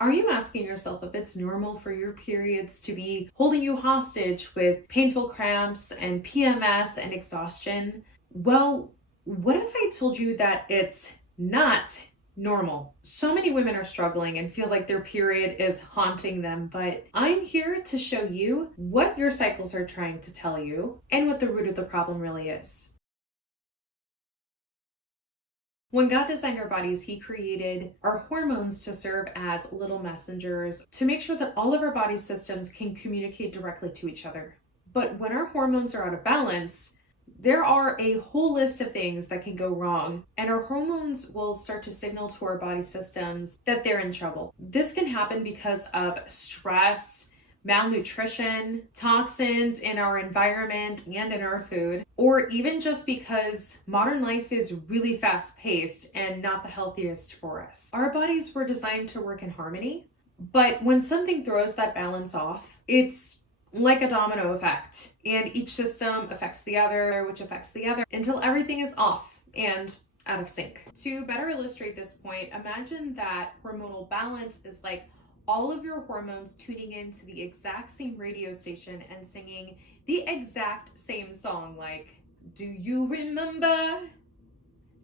Are you asking yourself if it's normal for your periods to be holding you hostage with painful cramps and PMS and exhaustion? Well, what if I told you that it's not normal? So many women are struggling and feel like their period is haunting them, but I'm here to show you what your cycles are trying to tell you and what the root of the problem really is. When God designed our bodies, He created our hormones to serve as little messengers to make sure that all of our body systems can communicate directly to each other. But when our hormones are out of balance, there are a whole list of things that can go wrong, and our hormones will start to signal to our body systems that they're in trouble. This can happen because of stress, malnutrition, toxins in our environment and in our food, or even just because modern life is really fast-paced and not the healthiest for us. Our bodies were designed to work in harmony, but when something throws that balance off, it's like a domino effect, and each system affects the other, which affects the other, until everything is off and out of sync. To better illustrate this point, imagine that hormonal balance is like all of your hormones tuning into the exact same radio station and singing the exact same song, like, do you remember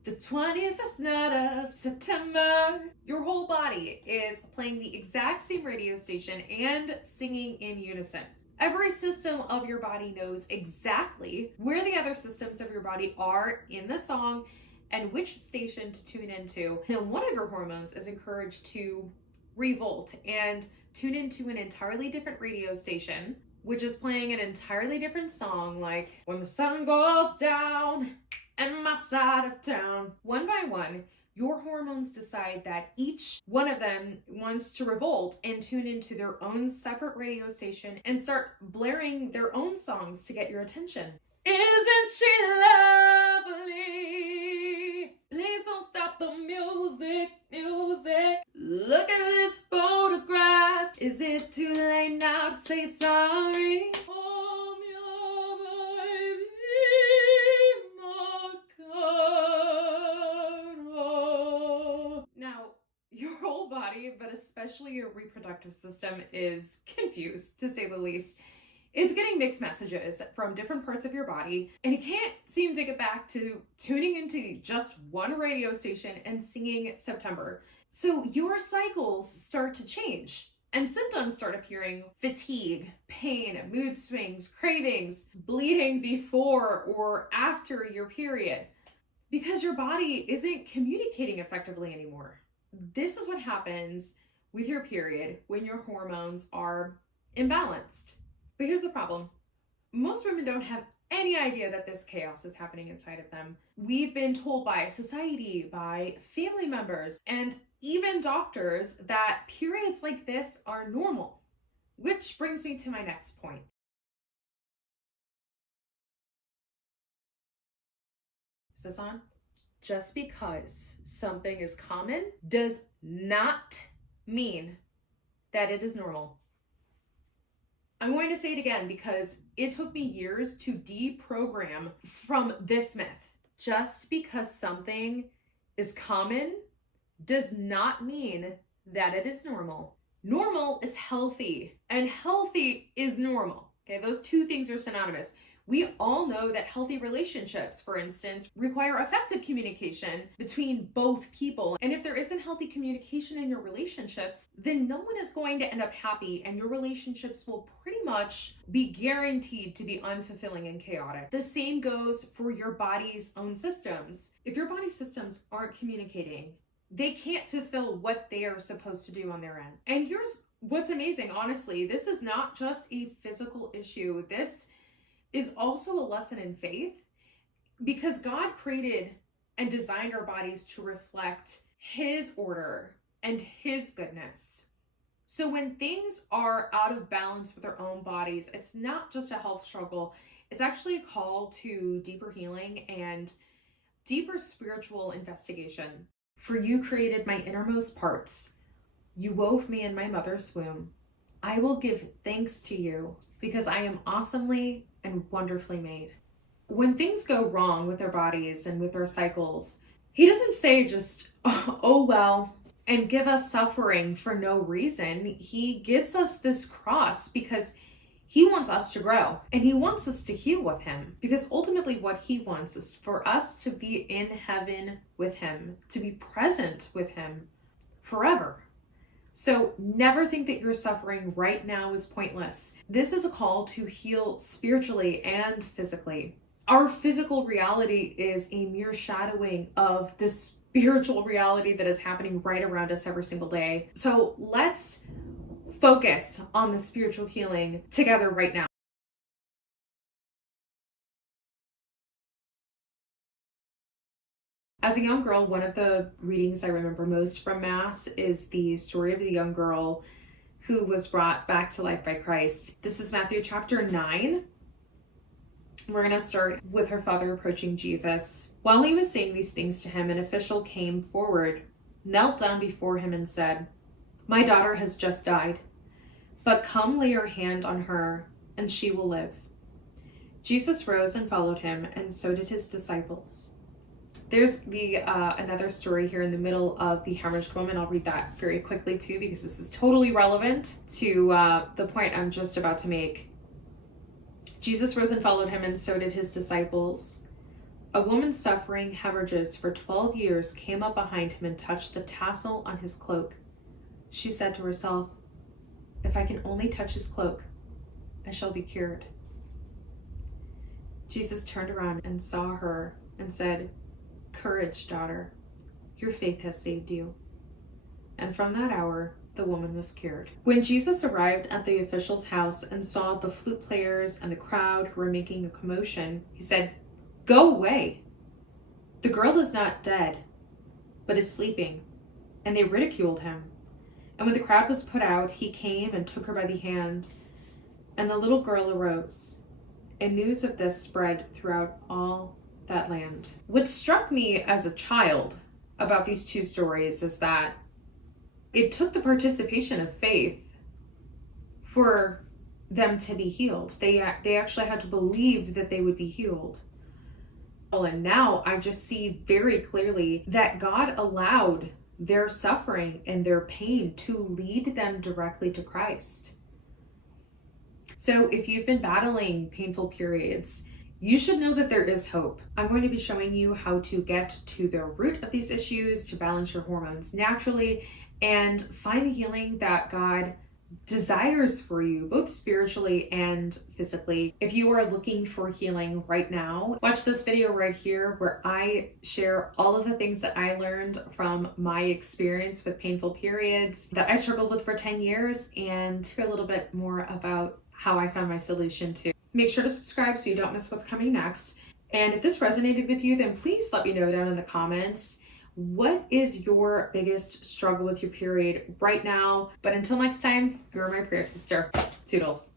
the 21st night of September? Your whole body is playing the exact same radio station and singing in unison. Every system of your body knows exactly where the other systems of your body are in the song and which station to tune into. Now, one of your hormones is encouraged to revolt and tune into an entirely different radio station, which is playing an entirely different song, like when the sun goes down and my side of town. One by one, your hormones decide that each one of them wants to revolt and tune into their own separate radio station and start blaring their own songs to get your attention. Isn't she lovely? Please don't stop the music. Look at this photograph. Is it too late now to say sorry? Now, your whole body, but especially your reproductive system, is confused, to say the least. It's getting mixed messages from different parts of your body, and it can't seem to get back to tuning into just one radio station and singing September. So your cycles start to change, and symptoms start appearing: fatigue, pain, mood swings, cravings, bleeding before or after your period, because your body isn't communicating effectively anymore. This is what happens with your period when your hormones are imbalanced. But here's the problem. Most women don't have any idea that this chaos is happening inside of them. We've been told by society, by family members, and even doctors that periods like this are normal. Which brings me to my next point. Is this on? Just because something is common does not mean that it is normal. I'm going to say it again because it took me years to deprogram from this myth. Just because something is common does not mean that it is normal. Normal is healthy, and healthy is normal. Okay, those two things are synonymous. We all know that healthy relationships, for instance, require effective communication between both people. And if there isn't healthy communication in your relationships, then no one is going to end up happy, and your relationships will pretty much be guaranteed to be unfulfilling and chaotic. The same goes for your body's own systems. If your body systems aren't communicating, they can't fulfill what they are supposed to do on their end. And here's what's amazing, honestly. This is not just a physical issue. This is also a lesson in faith, because God created and designed our bodies to reflect His order and His goodness. So when things are out of balance with our own bodies, it's not just a health struggle. It's actually a call to deeper healing and deeper spiritual investigation. For you created my innermost parts. You wove me in my mother's womb. I will give thanks to you because I am awesomely and wonderfully made. When things go wrong with our bodies and with our cycles, He doesn't say just, oh well, and give us suffering for no reason. He gives us this cross because he wants us to grow and he wants us to heal with him, because ultimately what he wants is for us to be in heaven with him, to be present with him forever. So never think that your suffering right now is pointless. This is a call to heal spiritually and physically. Our physical reality is a mere shadowing of the spiritual reality that is happening right around us every single day. So let's focus on the spiritual healing together right now. As a young girl, one of the readings I remember most from Mass is the story of the young girl who was brought back to life by Christ. This is Matthew chapter 9. We're going to start with her father approaching Jesus. While he was saying these things to him, an official came forward, knelt down before him and said, "My daughter has just died, but come lay your hand on her and she will live." Jesus rose and followed him, and so did his disciples. There's another story here in the middle of the hemorrhaged woman. I'll read that very quickly too, because this is totally relevant to the point I'm just about to make. Jesus rose and followed him, and so did his disciples. A woman suffering hemorrhages for 12 years came up behind him and touched the tassel on his cloak. She said to herself, "If I can only touch his cloak, I shall be cured." Jesus turned around and saw her and said, "Courage, daughter, your faith has saved you." And from that hour, the woman was cured. When Jesus arrived at the official's house and saw the flute players and the crowd who were making a commotion, he said, "Go away. The girl is not dead, but is sleeping." And they ridiculed him. And when the crowd was put out, he came and took her by the hand, and the little girl arose. And news of this spread throughout all that land. What struck me as a child about these two stories is that it took the participation of faith for them to be healed. They actually had to believe that they would be healed. And now I just see very clearly that God allowed their suffering and their pain to lead them directly to Christ. So if you've been battling painful periods, you should know that there is hope. I'm going to be showing you how to get to the root of these issues, to balance your hormones naturally, and find the healing that God desires for you, both spiritually and physically. If you are looking for healing right now, watch this video right here where I share all of the things that I learned from my experience with painful periods that I struggled with for 10 years, and hear a little bit more about how I found my solution too. Make sure to subscribe so you don't miss what's coming next. And if this resonated with you, then please let me know down in the comments. What is your biggest struggle with your period right now? But until next time, you're my prayer sister. Toodles.